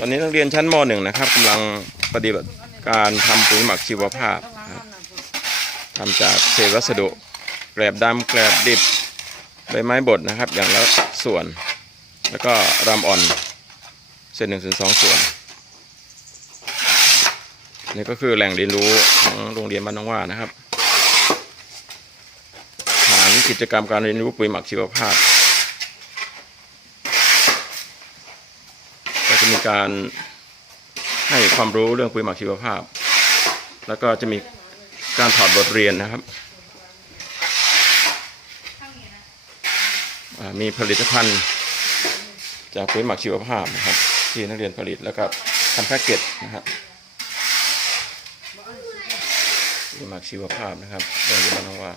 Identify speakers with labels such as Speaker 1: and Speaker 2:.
Speaker 1: ตอนนี้นักเรียนชั้นม .1 นะครับกำลังปฏิบัติการทำปุ๋ยหมักชีวภาพทำจากเศษวัสดุแกลบดำแกลบดิบใบไม้บดนะครับ อย่างละส่วน แล้วก็รำอ่อนเศษหนึ่งส่วนสองส่วนนี่ก็คือแหล่งเรียนรู้ของโรงเรียนบ้านน้องว่านะครับ ฐานกิจกรรมการเรียนรู้ปุ๋ยหมักชีวภาพ จะมีการให้ความรู้เรื่องปุ๋ยหมักชีวภาพ แล้วก็จะมีการถอดบทเรียนนะครับ มีผลิตภัณฑ์จากปุ๋ยหมักชีวภาพนะครับ ที่นักเรียนผลิตแล้วก็ทำแพ็กเกจนะครับปุ๋ยหมักชีวภาพนะครับโรงเรียนบ้านน้องว่า